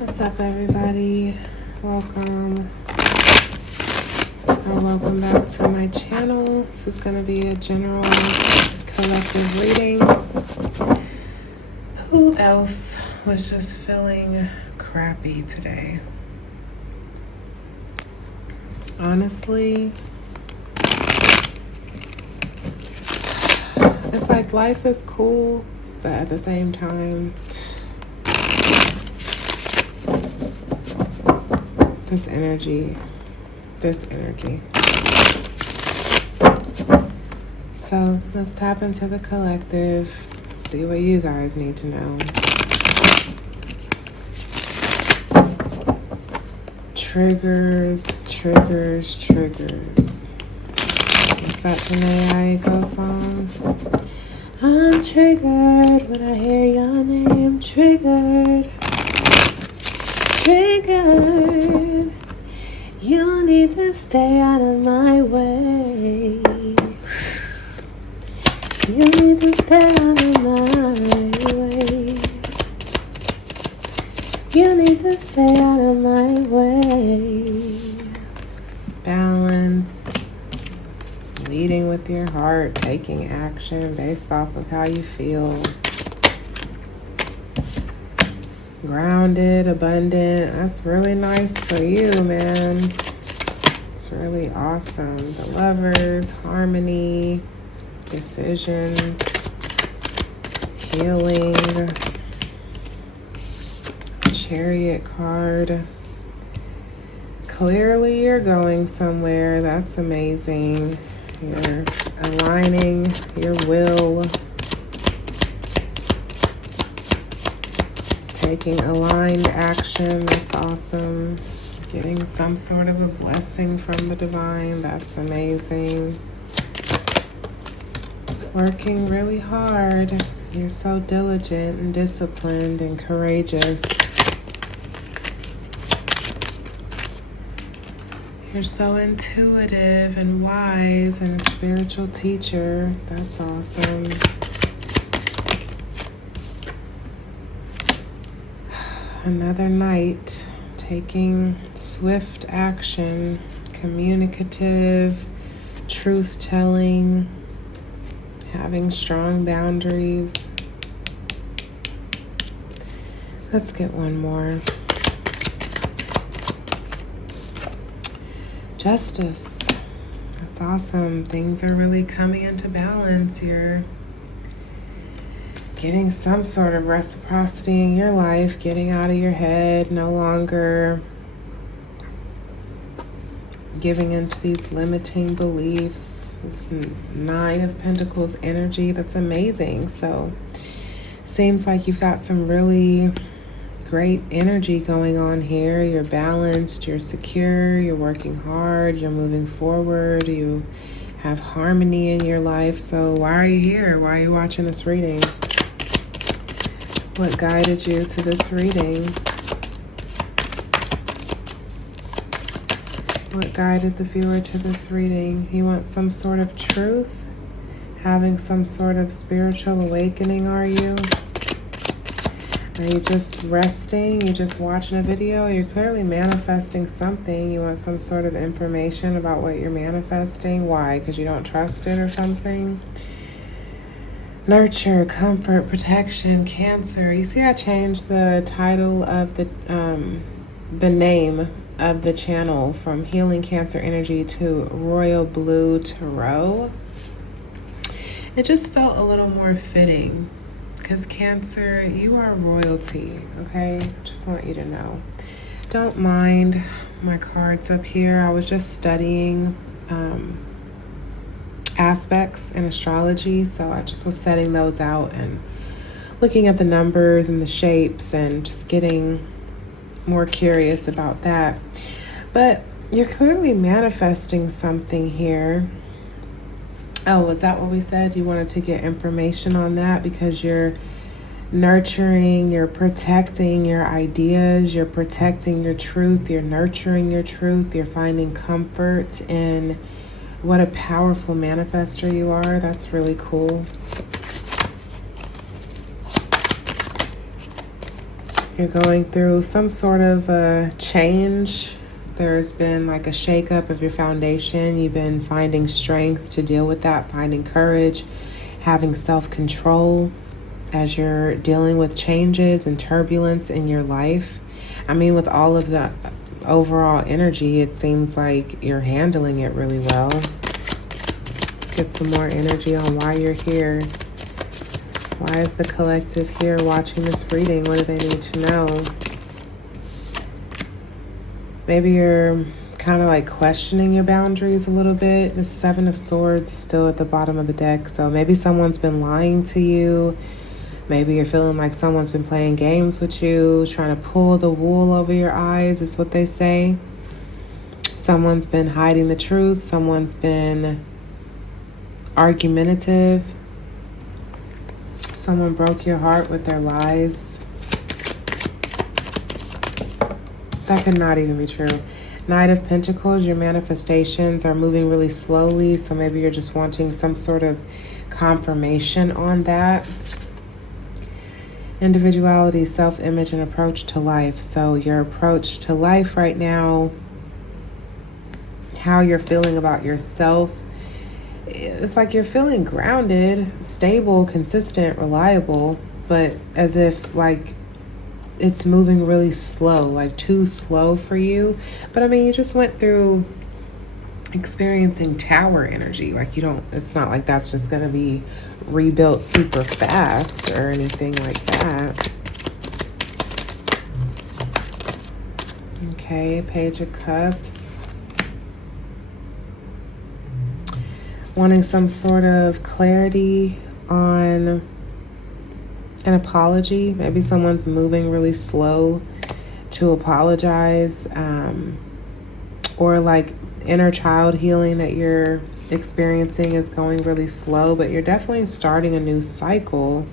What's up, everybody? Welcome or welcome back to my channel. This is going to be a general collective reading. Who else was just feeling crappy today? Honestly, it's like life is cool, but at the same time, this energy. So let's tap into the collective, see what you guys need to know. Triggers. Is that Janae Aiko song? I'm triggered when I hear your name. Triggered. You need to stay out of my way. You need to stay out of my way. You need to stay out of my way. Balance. Leading with your heart. Taking action based off of how you feel. Grounded, abundant. That's really nice for you, man. It's really awesome. The Lovers, harmony, decisions, healing, Chariot card. Clearly you're going somewhere. That's amazing. You're aligning your will. Taking aligned action, that's awesome. Getting some sort of a blessing from the divine, that's amazing. Working really hard. You're so diligent and disciplined and courageous. You're so intuitive and wise and a spiritual teacher, that's awesome. Another night, taking swift action, communicative, truth-telling, having strong boundaries. Let's get one more. Justice. That's awesome. Things are really coming into balance. You're getting some sort of reciprocity in your life, getting out of your head, no longer giving into these limiting beliefs. This Nine of Pentacles energy, that's amazing. So seems like you've got some really great energy going on here. You're balanced, you're secure, you're working hard, you're moving forward, you have harmony in your life. So why are you here? Why are you watching this reading? What guided you to this reading? What guided the viewer to this reading? You want some sort of truth? Having some sort of spiritual awakening, are you? Are you just resting? You're just watching a video? You're clearly manifesting something. You want some sort of information about what you're manifesting. Why? Because you don't trust it or something? Nurture, comfort, protection, Cancer. You see I changed the title of the name of the channel from Healing Cancer Energy to Royal Blue Tarot. It just felt a little more fitting because Cancer, you are royalty, okay? Just want you to know. Don't mind my cards up here. I was just studying aspects in astrology, so I just was setting those out and looking at the numbers and the shapes and just getting more curious about that. But you're clearly manifesting something here. Oh, was that what we said? You wanted to get information on that because you're nurturing, you're protecting your ideas, you're protecting your truth, you're nurturing your truth, you're finding comfort in what a powerful manifester you are. That's really cool. You're going through some sort of a change. There's been like a shakeup of your foundation. You've been finding strength to deal with that, finding courage, having self-control as you're dealing with changes and turbulence in your life. I mean, with all of the overall energy, it seems like you're handling it really well. Let's get some more energy on why you're here. Why is the collective here watching this reading? What do they need to know? Maybe you're kind of like questioning your boundaries a little bit. The Seven of Swords is still at the bottom of the deck. So maybe someone's been lying to you. Maybe you're feeling like someone's been playing games with you, trying to pull the wool over your eyes, is what they say. Someone's been hiding the truth. Someone's been argumentative. Someone broke your heart with their lies. That could not even be true. Knight of Pentacles, your manifestations are moving really slowly. So maybe you're just wanting some sort of confirmation on that. Individuality, self-image, and approach to life. So your approach to life right now, how you're feeling about yourself, it's like you're feeling grounded, stable, consistent, reliable, but as if like it's moving really slow, like too slow for you. But I mean, you just went through experiencing tower energy. Like it's not like that's just going to be rebuilt super fast or anything like that. Okay, Page of Cups. Wanting some sort of clarity on an apology. Maybe someone's moving really slow to apologize, or like inner child healing that you're experiencing is going really slow, but you're definitely starting a new cycle.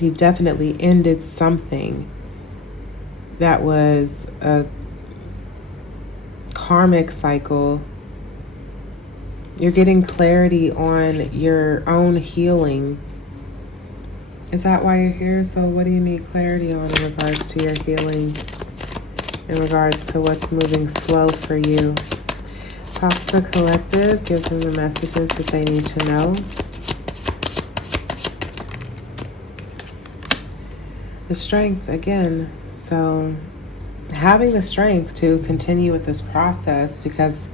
You've definitely ended something that was a karmic cycle. You're getting clarity on your own healing. Is that why you're here? So what do you need clarity on in regards to your healing? In regards to what's moving slow for you? Talk to the collective. Give them the messages that they need to know. The strength again. So having the strength to continue with this process, because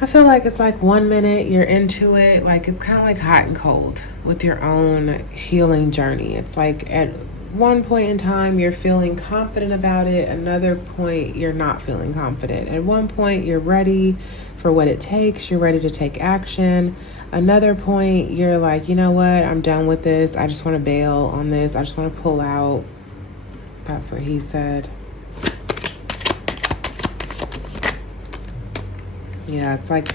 I feel like it's like 1 minute you're into it, like it's kind of like hot and cold with your own healing journey. It's like at one point in time you're feeling confident about it, another point you're not feeling confident. At one point you're ready for what it takes, you're ready to take action. Another point you're like, you know what, I'm done with this, I just want to bail on this, I just want to pull out. That's what he said. Yeah, it's like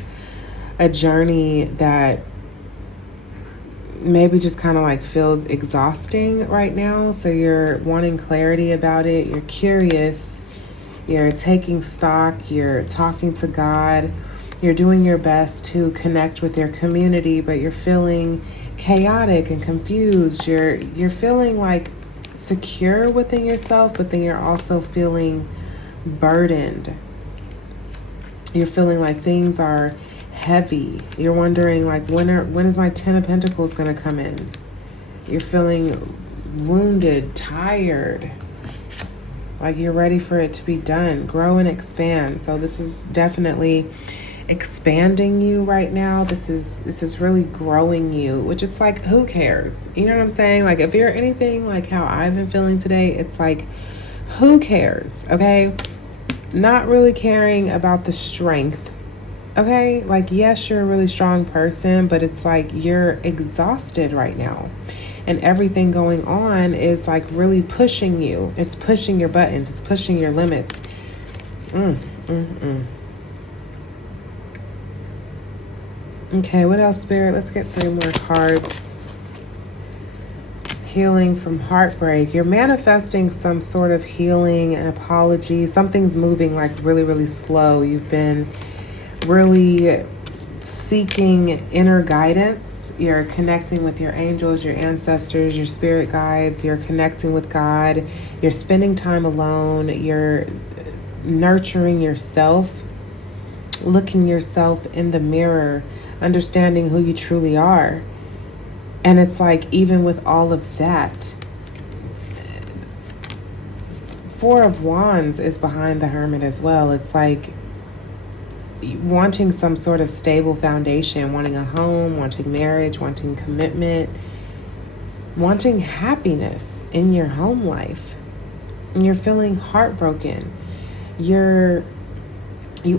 a journey that maybe just kind of like feels exhausting right now. So you're wanting clarity about it. You're curious. You're taking stock. You're talking to God. You're doing your best to connect with your community, but you're feeling chaotic and confused. You're feeling like secure within yourself, but then you're also feeling burdened. You're feeling like things are heavy. You're wondering like when is my Ten of Pentacles going to come in? You're feeling wounded, tired. Like you're ready for it to be done. Grow and expand. So this is definitely expanding you right now. This is really growing you, which it's like, who cares? You know what I'm saying? Like if you're anything like how I've been feeling today, it's like, who cares? Okay. Not really caring about the strength. Okay. Like, yes, you're a really strong person, but it's like you're exhausted right now. And everything going on is like really pushing you. It's pushing your buttons. It's pushing your limits. Okay, what else, Spirit? Let's get 3 more cards. Healing from heartbreak. You're manifesting some sort of healing, an apology. Something's moving like really, really slow. You've been really seeking inner guidance you're connecting with your angels, your ancestors, your spirit guides, you're connecting with God, you're spending time alone, you're nurturing yourself, looking yourself in the mirror, understanding who you truly are. And it's like, even with all of that, Four of Wands is behind the Hermit as well. It's like wanting some sort of stable foundation, wanting a home, wanting marriage, wanting commitment, wanting happiness in your home life. And you're feeling heartbroken. You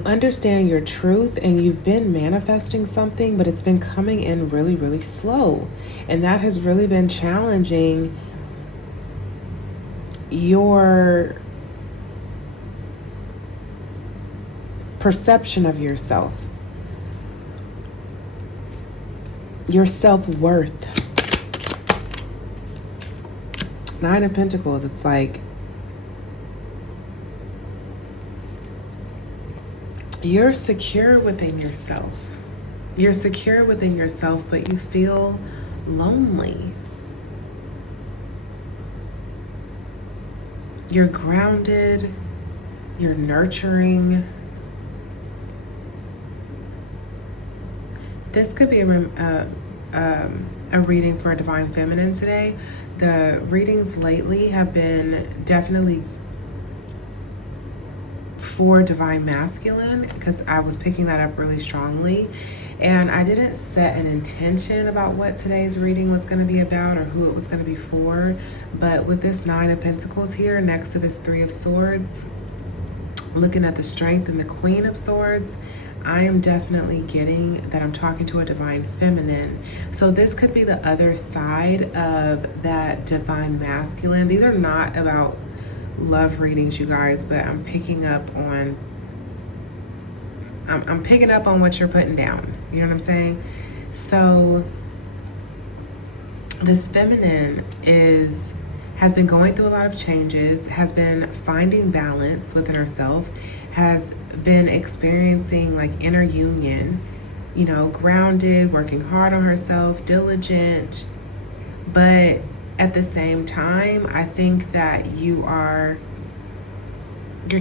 understand your truth, and you've been manifesting something, but it's been coming in really, really slow. And that has really been challenging your perception of yourself, your self-worth. Nine of Pentacles, it's like you're secure within yourself. You're secure within yourself, but you feel lonely. You're grounded, you're nurturing. This could be a reading for a Divine Feminine today. The readings lately have been definitely for Divine Masculine, because I was picking that up really strongly. And I didn't set an intention about what today's reading was going to be about or who it was going to be for. But with this Nine of Pentacles here next to this Three of Swords, looking at the Strength and the Queen of Swords, I am definitely getting that I'm talking to a Divine Feminine. So this could be the other side of that Divine Masculine. These are not about love readings, you guys, but I'm picking up on what you're putting down. You know what I'm saying? So this feminine has been going through a lot of changes, has been finding balance within herself, has been experiencing like inner union, you know, grounded, working hard on herself, diligent. But at the same time, I think that you're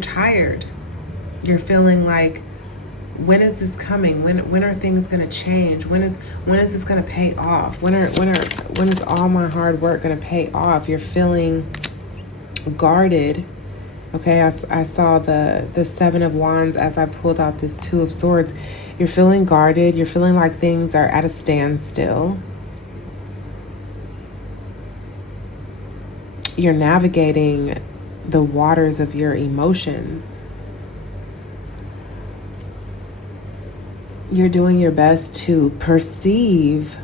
tired. You're feeling like, when is this coming? When are things going to change? When is this going to pay off? When is all my hard work going to pay off? You're feeling guarded. Okay, I saw the Seven of Wands as I pulled out this Two of Swords. You're feeling guarded. You're feeling like things are at a standstill. You're navigating the waters of your emotions. You're doing your best to perceive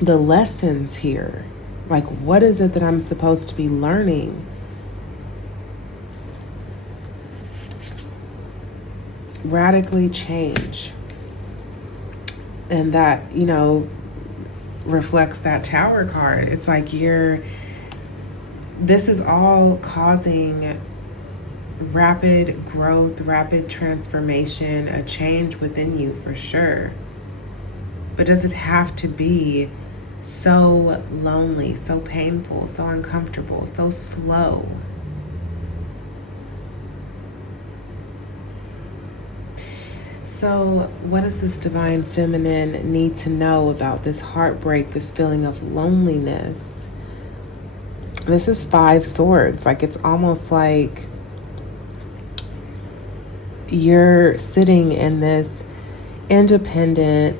the lessons here. Like, what is it that I'm supposed to be learning? Radically change. And that, you know, reflects that Tower card. It's like this is all causing rapid growth, rapid transformation, a change within you for sure. But does it have to be so lonely, so painful, so uncomfortable, so slow? So what does this Divine Feminine need to know about this heartbreak, this feeling of loneliness? This is Five Swords. Like, it's almost like you're sitting in this independent,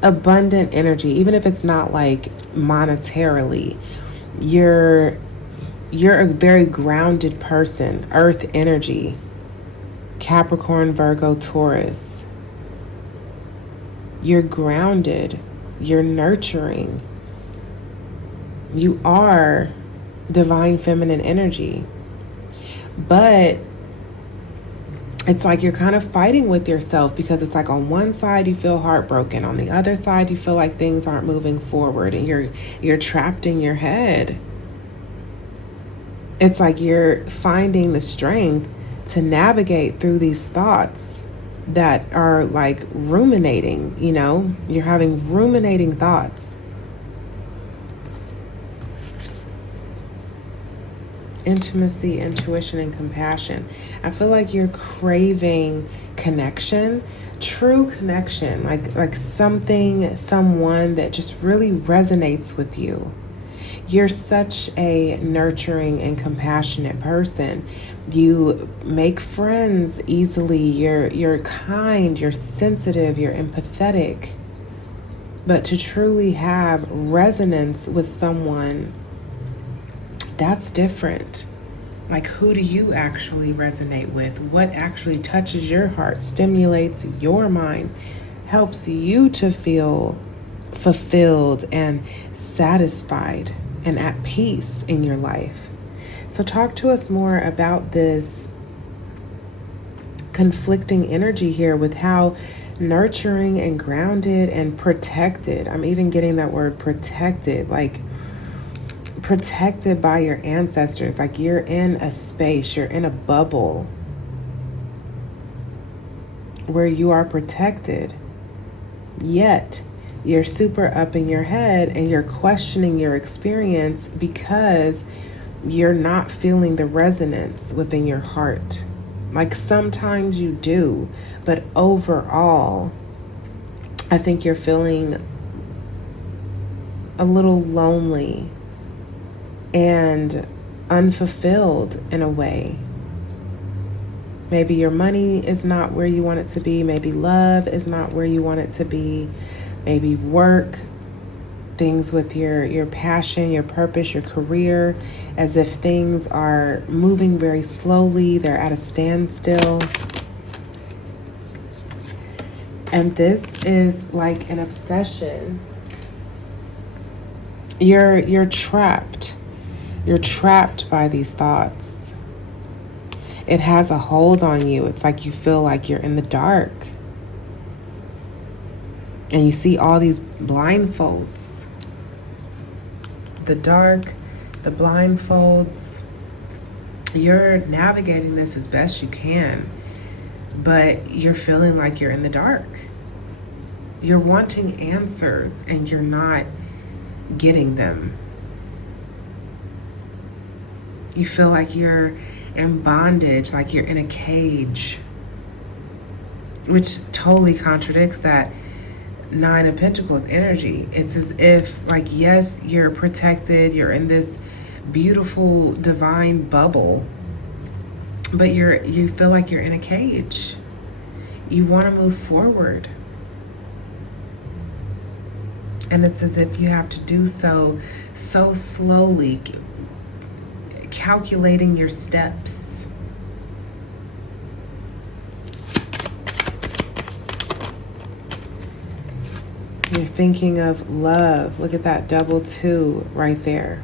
abundant energy, even if it's not like monetarily. You're a very grounded person, earth energy, Capricorn, Virgo, Taurus. You're grounded, you're nurturing. You are Divine Feminine energy. But it's like you're kind of fighting with yourself, because it's like on one side you feel heartbroken, on the other side you feel like things aren't moving forward, and you're trapped in your head. It's like you're finding the strength to navigate through these thoughts, that are like ruminating, you know? You're having ruminating thoughts. Intimacy, intuition, and compassion. I feel like you're craving connection, true connection, like something, someone that just really resonates with you. You're such a nurturing and compassionate person. You make friends easily. You're kind, you're sensitive, you're empathetic. But to truly have resonance with someone, that's different. Like, who do you actually resonate with? What actually touches your heart, stimulates your mind, helps you to feel fulfilled and satisfied and at peace in your life? So talk to us more about this conflicting energy here with how nurturing and grounded and protected, I'm even getting that word protected, like protected by your ancestors. Like you're in a space, you're in a bubble where you are protected, yet you're super up in your head and you're questioning your experience because you're not feeling the resonance within your heart. Like sometimes you do, but overall, I think you're feeling a little lonely and unfulfilled in a way. Maybe your money is not where you want it to be. Maybe love is not where you want it to be. Maybe work, things with your passion, your purpose, your career, as if things are moving very slowly. They're at a standstill. And this is like an obsession. You're trapped. You're trapped by these thoughts. It has a hold on you. It's like you feel like you're in the dark. And you see all these blindfolds. The dark, the blindfolds. You're navigating this as best you can, but you're feeling like you're in the dark. You're wanting answers and you're not getting them. You feel like you're in bondage, like you're in a cage, which totally contradicts that Nine of Pentacles energy. It's as if, like, yes, you're protected, you're in this beautiful divine bubble, but you feel like you're in a cage. You want to move forward, and it's as if you have to do so slowly, calculating your steps. You're thinking of love. Look at that double 2 right there.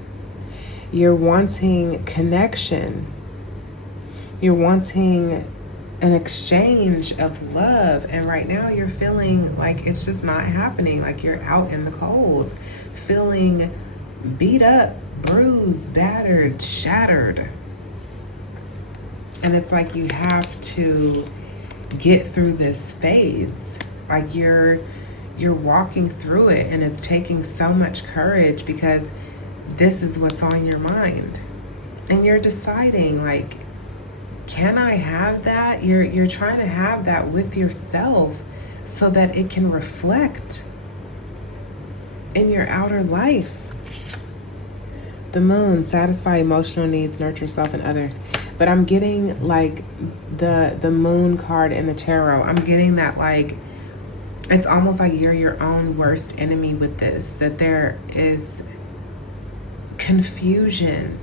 You're wanting connection. You're wanting an exchange of love. And right now you're feeling like it's just not happening. Like you're out in the cold, feeling beat up, bruised, battered, shattered. And it's like you have to get through this phase. Like you're walking through it, and it's taking so much courage because this is what's on your mind. And you're deciding, like, can I have that? You're trying to have that with yourself so that it can reflect in your outer life. The moon, satisfy emotional needs, nurture self and others. But I'm getting like the moon card in the tarot. I'm getting that, like, it's almost like you're your own worst enemy with this, that there is confusion.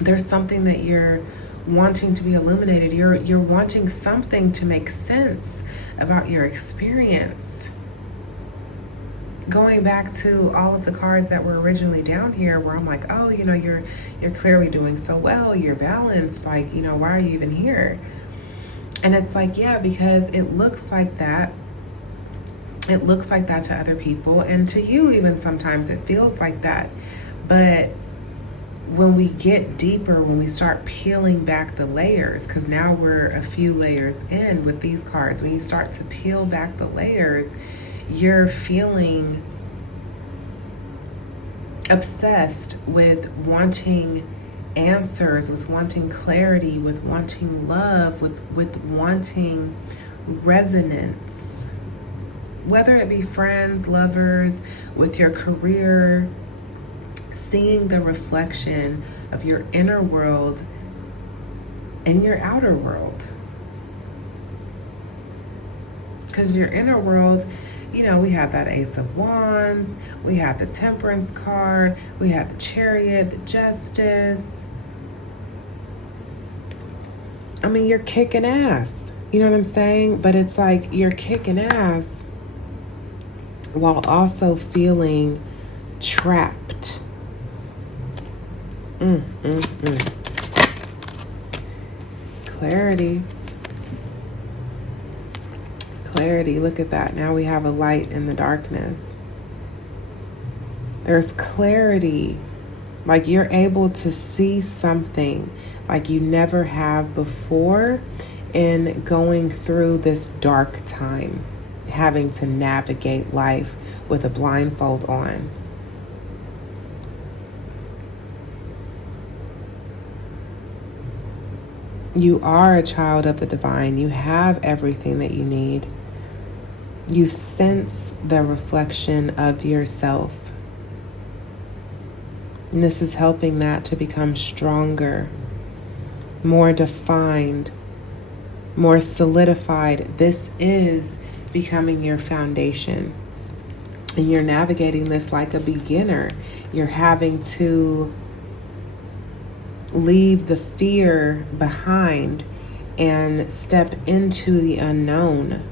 There's something that you're wanting to be illuminated. You're wanting something to make sense about your experience. Going back to all of the cards that were originally down here, where I'm like, oh, you know, you're clearly doing so well, you're balanced, like, you know, why are you even here? And it's like, yeah, because it looks like that. It looks like that to other people, and to you even sometimes it feels like that. But when we get deeper, when we start peeling back the layers, because now we're a few layers in with these cards, when you start to peel back the layers, you're feeling obsessed with wanting answers, with wanting clarity, with wanting love, with wanting resonance, whether it be friends, lovers, with your career, seeing the reflection of your inner world in your outer world. Because your inner world, you know, we have that Ace of Wands, we have the Temperance card, we have the Chariot, the Justice. I mean, you're kicking ass. You know what I'm saying? But it's like you're kicking ass while also feeling trapped. Clarity. Clarity, look at that. Now we have a light in the darkness. There's clarity. Like you're able to see something like you never have before in going through this dark time, having to navigate life with a blindfold on. You are a child of the divine. You have everything that you need. You sense the reflection of yourself. And this is helping that to become stronger, more defined, more solidified. This is becoming your foundation. And you're navigating this like a beginner. You're having to leave the fear behind and step into the unknown,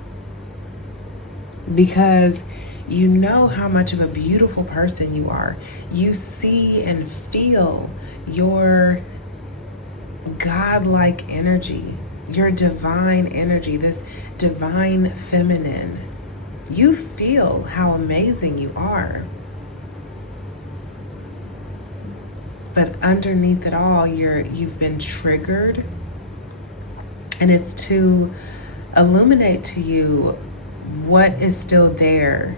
because you know how much of a beautiful person you are. You see and feel your godlike energy, your divine energy, this divine feminine. You feel how amazing you are. But underneath it all, you've been triggered, and it's to illuminate to you what is still there.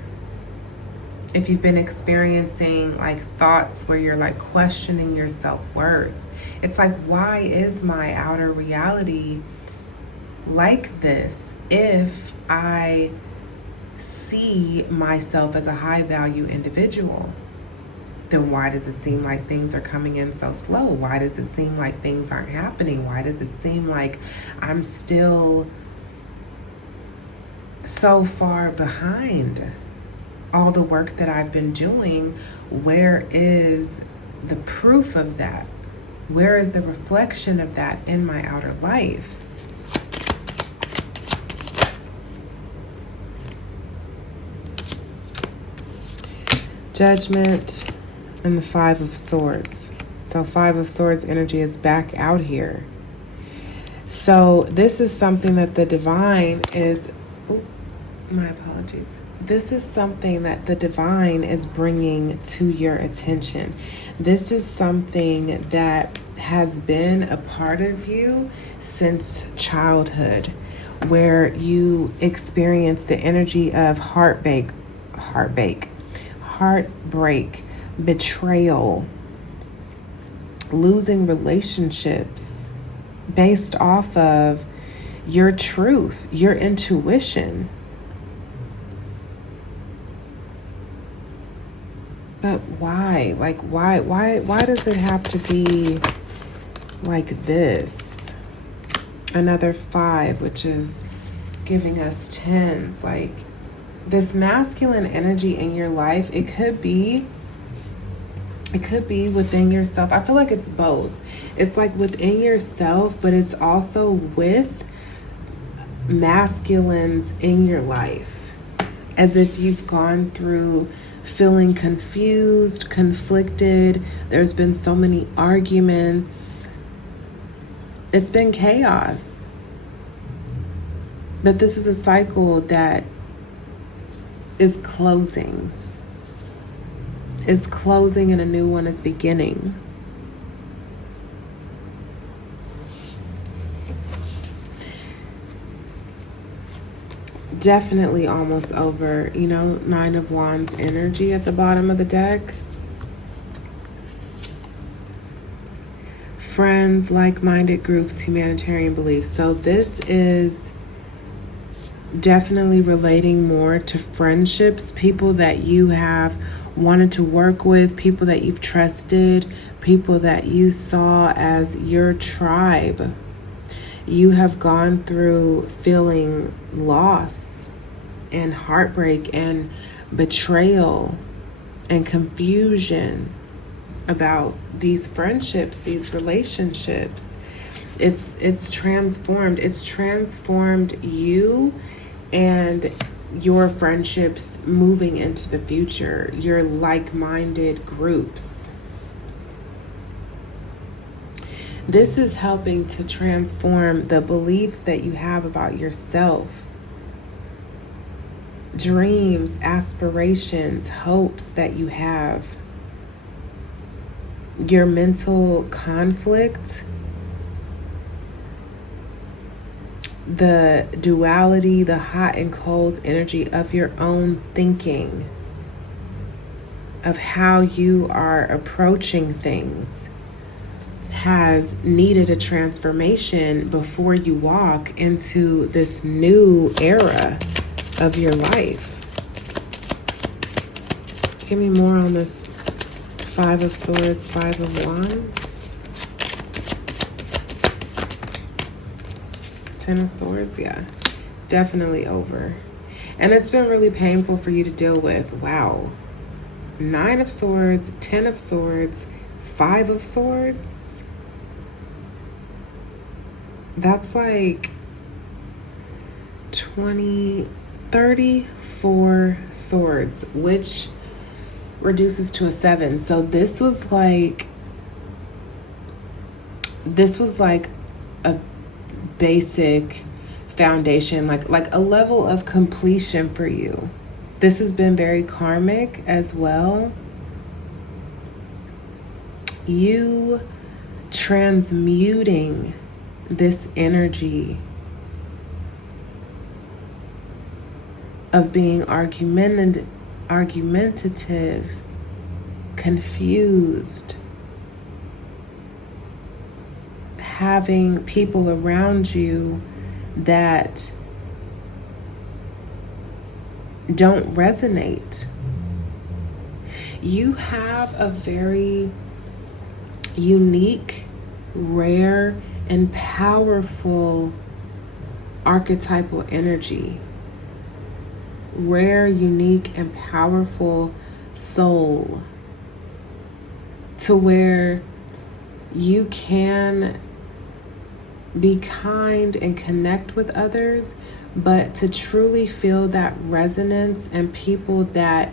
If you've been experiencing like thoughts where you're like questioning your self-worth, it's like, why is my outer reality like this if I see myself as a high value individual? Then why does it seem like things are coming in so slow? Why does it seem like things aren't happening? Why does it seem like I'm still so far behind all the work that I've been doing? Where is the proof of that? Where is the reflection of that in my outer life? Judgment and the Five of Swords. So Five of Swords energy is back out here. So this is something that the divine is, my apologies. This is something that the divine is bringing to your attention. This is something that has been a part of you since childhood, where you experience the energy of heartbreak, betrayal, losing relationships based off of your truth, your intuition. But why? Like, why does it have to be like this? Another 5, which is giving us 10s. Like, this masculine energy in your life, it could be within yourself. I feel like it's both. It's like within yourself, but it's also with masculines in your life. As if you've gone through feeling confused, conflicted. There's been so many arguments. It's been chaos. But this is a cycle that is closing. Is closing and a new one is beginning. definitely almost over. You know, Nine of Wands energy at the bottom of the deck. Friends, like-minded groups, humanitarian beliefs. So this is definitely relating more to friendships, people that you have wanted to work with, people that you've trusted, people that you saw as your tribe. You have gone through feeling loss and heartbreak and betrayal and confusion about these friendships, these relationships. It's transformed. It's transformed you and your friendships moving into the future, your like-minded groups. This is helping to transform the beliefs that you have about yourself, dreams, aspirations, hopes that you have, your mental conflict, the duality, the hot and cold energy of your own thinking, of how you are approaching things, has needed a transformation before you walk into this new era of your life. Give me more on this Five of Swords, Five of Wands. Ten of Swords, yeah, definitely over. And it's been really painful for you to deal with. Wow. Nine of Swords, Ten of Swords, Five of Swords. That's like 34 swords, which reduces to a 7. So this was like a basic foundation, like a level of completion for you. This has been very karmic as well. You transmuting this energy of being argumentative, confused, having people around you that don't resonate. You have a very unique, rare, and powerful archetypal energy. Rare, unique, and powerful soul, to where you can be kind and connect with others, but to truly feel that resonance and people that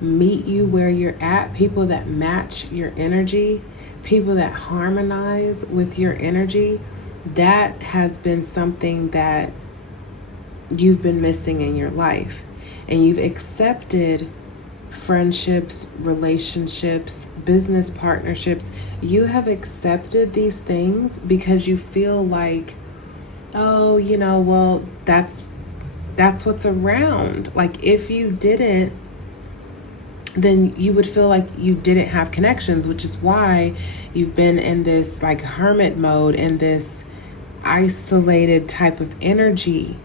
meet you where you're at, people that match your energy, people that harmonize with your energy, that has been something that you've been missing in your life. And you've accepted friendships, relationships, business partnerships. You have accepted these things because you feel like, oh, you know, well, that's what's around. Like, if you didn't, then you would feel like you didn't have connections, which is why you've been in this like hermit mode, in this isolated type of energy,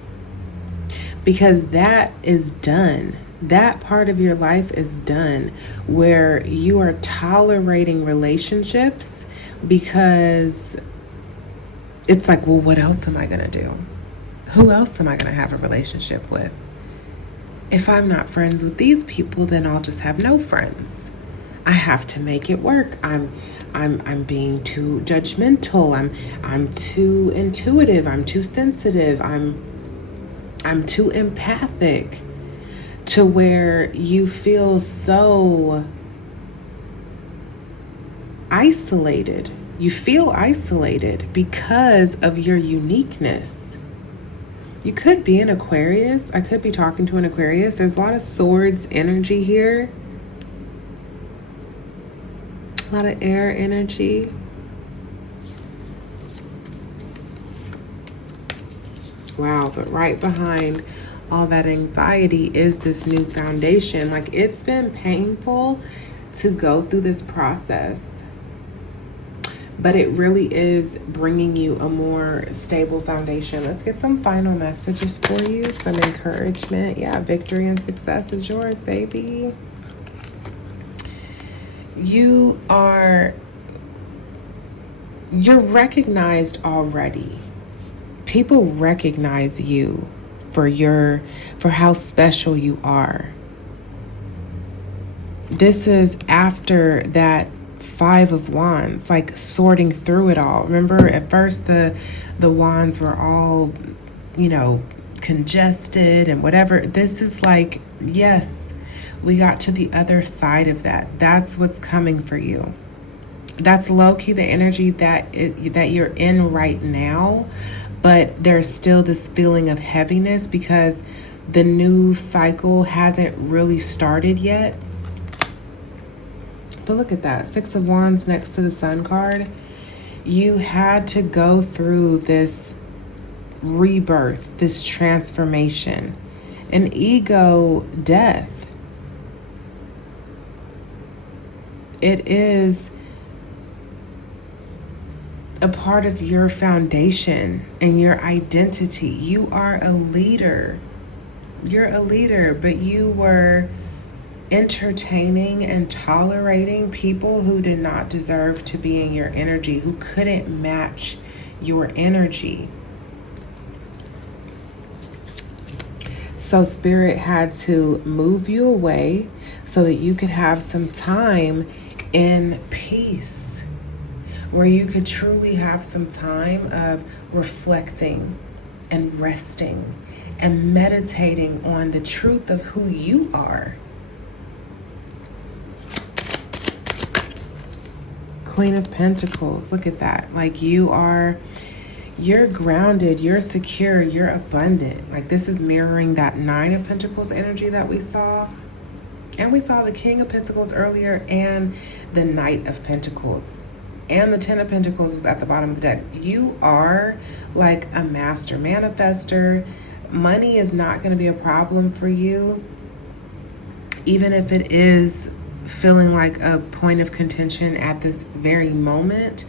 because that is done. That part of your life is done, where you are tolerating relationships because it's like, well, what else am I going to do? Who else am I going to have a relationship with? If I'm not friends with these people, then I'll just have no friends. I have to make it work. I'm being too judgmental. I'm too intuitive. I'm too sensitive. I'm too empathic, to where you feel so isolated. You feel isolated because of your uniqueness. You could be an Aquarius. I could be talking to an Aquarius. There's a lot of swords energy here. A lot of air energy. Wow, but right behind all that anxiety is this new foundation. Like, it's been painful to go through this process, but it really is bringing you a more stable foundation. Let's get some final messages for you, some encouragement. Yeah, victory and success is yours, baby. You're recognized already. People recognize you for how special you are. This is after that 5 of Wands, like sorting through it all. Remember, at first the wands were all, congested and whatever. This is like, yes, we got to the other side of that. That's what's coming for you. That's low-key the energy that you're in right now, but there's still this feeling of heaviness because the new cycle hasn't really started yet. But look at that, 6 of Wands next to the Sun card. You had to go through this rebirth, this transformation, an ego death. It is a part of your foundation and your identity. You are a leader. You're a leader, but you were entertaining and tolerating people who did not deserve to be in your energy, who couldn't match your energy. So Spirit had to move you away so that you could have some time in peace, where you could truly have some time of reflecting and resting and meditating on the truth of who you are. Queen of Pentacles, look at that. Like, you're grounded, you're secure, you're abundant. Like, this is mirroring that 9 of Pentacles energy that we saw. And we saw the King of Pentacles earlier and the Knight of Pentacles. And the 10 of Pentacles was at the bottom of the deck. You are like a master manifester. Money is not going to be a problem for you, even if it is feeling like a point of contention at this very moment.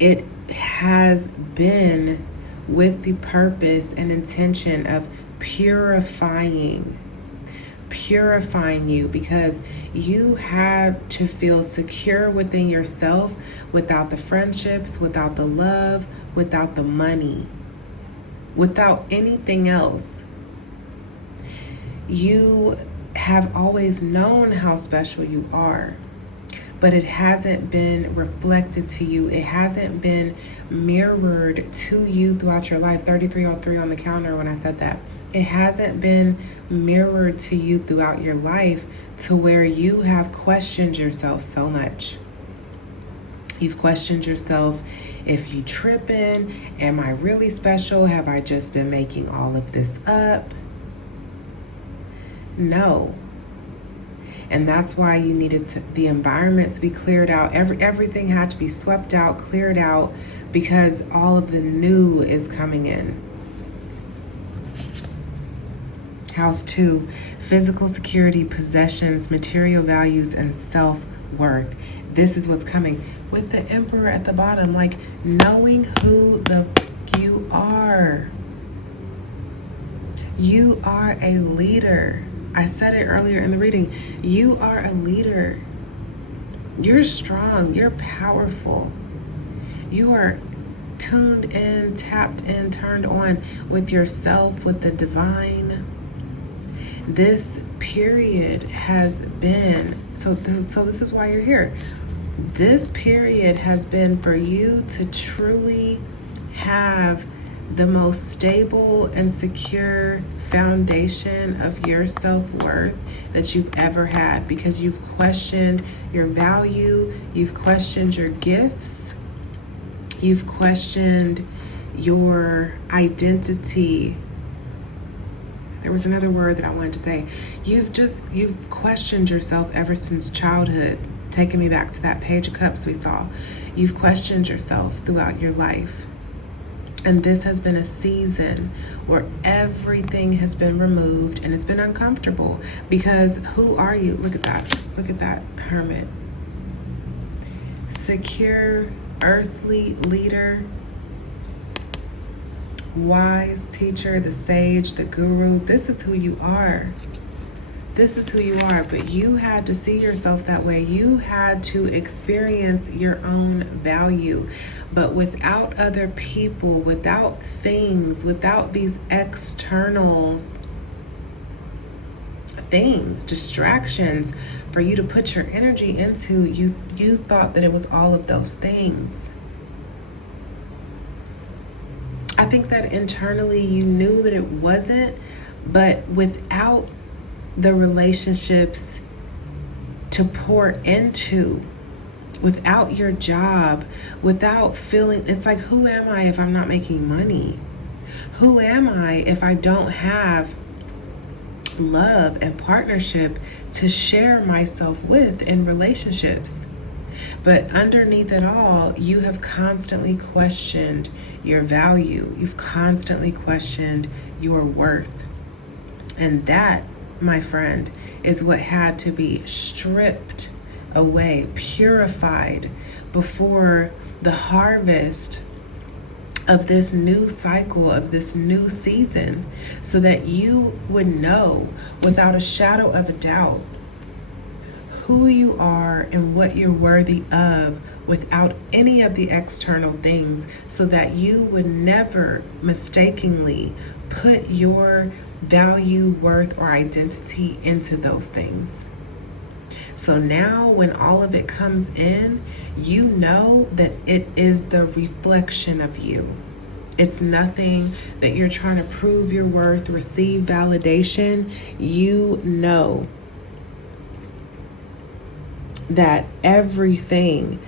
It has been with the purpose and intention of purifying you, because you have to feel secure within yourself without the friendships, without the love, without the money, without anything else. You have always known how special you are, but it hasn't been reflected to you. It hasn't been mirrored to you throughout your life. 3303 on the counter when I said that. It hasn't been mirrored to you throughout your life to where you have questioned yourself so much. You've questioned yourself. If you tripping, am I really special? Have I just been making all of this up? No. And that's why you needed the environment to be cleared out. Everything had to be swept out, cleared out, because all of the new is coming in. House 2, physical security, possessions, material values, and self-worth. This is what's coming with the Emperor at the bottom, like knowing who the you are. You are a leader. I said it earlier in the reading. You are a leader. You're strong. You're powerful. You are tuned in, tapped in, turned on with yourself, with the divine. This period has been, so this is why you're here. This period has been for you to truly have the most stable and secure foundation of your self-worth that you've ever had, because you've questioned your value, you've questioned your gifts, you've questioned your identity. There was another word that I wanted to say. You've questioned yourself ever since childhood, taking me back to that Page of Cups we saw. You've questioned yourself throughout your life. And this has been a season where everything has been removed and it's been uncomfortable, because who are you? Look at that. Look at that Hermit. Secure, earthly leader, wise teacher, the sage, the guru. This is who you are. This is who you are, but you had to see yourself that way. You had to experience your own value. But without other people, without things, without these external things, distractions for you to put your energy into, you thought that it was all of those things. I think that internally you knew that it wasn't, but without the relationships to pour into, without your job, without feeling, it's like, who am I if I'm not making money? Who am I if I don't have love and partnership to share myself with in relationships? But underneath it all, you have constantly questioned your value. You've constantly questioned your worth. And that, my friend, is what had to be stripped away, purified before the harvest of this new cycle, of this new season, so that you would know without a shadow of a doubt who you are and what you're worthy of without any of the external things, so that you would never mistakenly put your value, worth, or identity into those things. So now when all of it comes in, you know that it is the reflection of you. It's nothing that you're trying to prove your worth, receive validation. You know that everything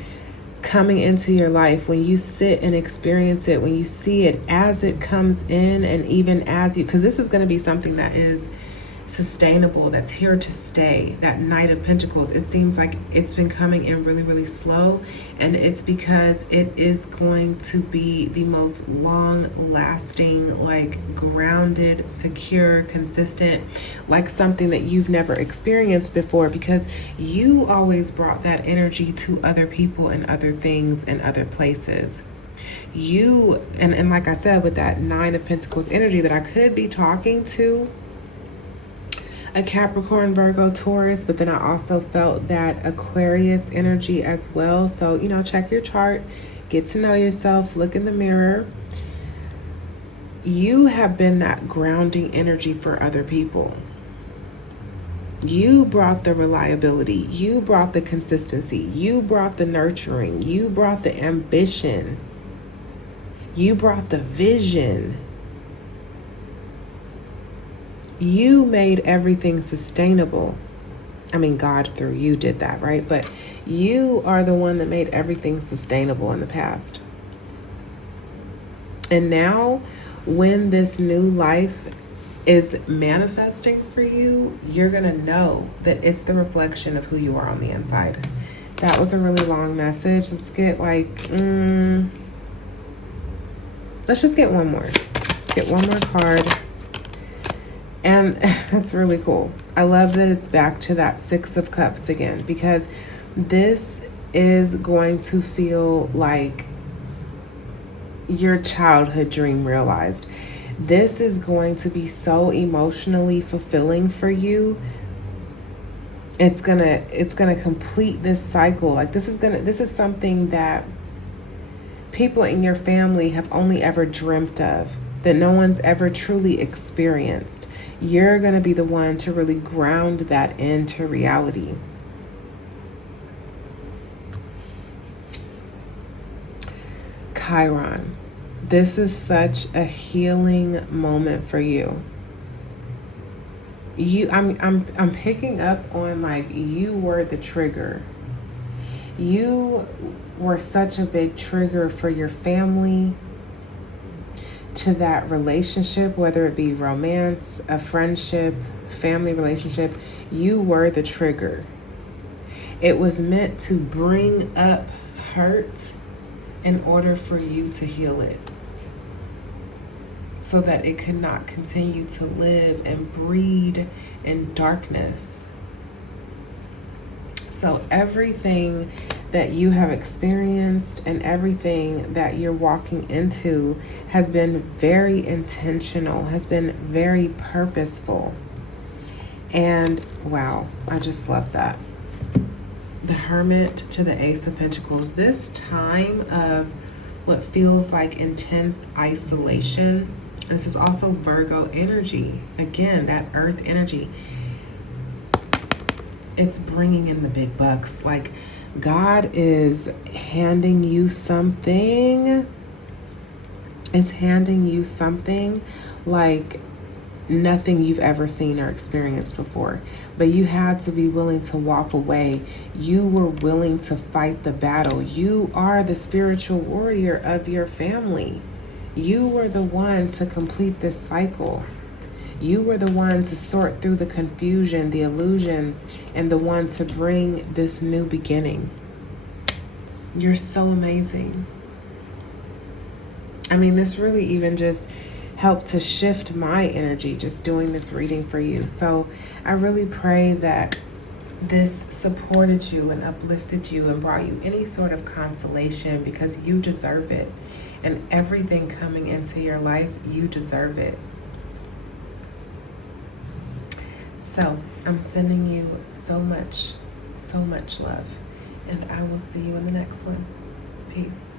coming into your life, when you sit and experience it, when you see it as it comes in, and even as you, because this is going to be something that is sustainable, that's here to stay. That Knight of Pentacles, it seems like it's been coming in really, really slow, and it's because it is going to be the most long-lasting, like grounded, secure, consistent, like something that you've never experienced before, because you always brought that energy to other people and other things and other places. You, and like I said, with that Nine of Pentacles energy, that I could be talking to a Capricorn, Virgo, Taurus, but then I also felt that Aquarius energy as well. So, check your chart, get to know yourself, look in the mirror. You have been that grounding energy for other people. You brought the reliability, you brought the consistency, you brought the nurturing, you brought the ambition, you brought the vision. You made everything sustainable. I mean, God through you did that, right? But you are the one that made everything sustainable in the past. And now, when this new life is manifesting for you, you're going to know that it's the reflection of who you are on the inside. That was a really long message. Let's get let's just get one more. Let's get one more card. And that's really cool. I love that it's back to that Six of Cups again, because this is going to feel like your childhood dream realized. This is going to be so emotionally fulfilling for you. It's gonna complete this cycle. Like this is something that people in your family have only ever dreamt of, that no one's ever truly experienced. You're going to be the one to really ground that into reality. Chiron. This is such a healing moment for you. I'm picking up on, like, you were the trigger. You were such a big trigger for your family, to that relationship, whether it be romance, a friendship, family relationship. You were the trigger. It was meant to bring up hurt in order for you to heal it. so that it could not continue to live and breed in darkness. So everything that you have experienced and everything that you're walking into has been very intentional, has been very purposeful. And wow, I just love that. The Hermit to the Ace of Pentacles. This time of what feels like intense isolation. This is also Virgo energy. Again, that earth energy. It's bringing in the big bucks. Like God is handing you something. Is handing you something like nothing you've ever seen or experienced before. But you had to be willing to walk away. You were willing to fight the battle. You are the spiritual warrior of your family. You were the one to complete this cycle. You were the one to sort through the confusion, the illusions, and the one to bring this new beginning. You're so amazing. I mean, this really even just helped to shift my energy just doing this reading for you. So I really pray that this supported you and uplifted you and brought you any sort of consolation, because you deserve it. And everything coming into your life, you deserve it. So I'm sending you so much love. And I will see you in the next one. Peace.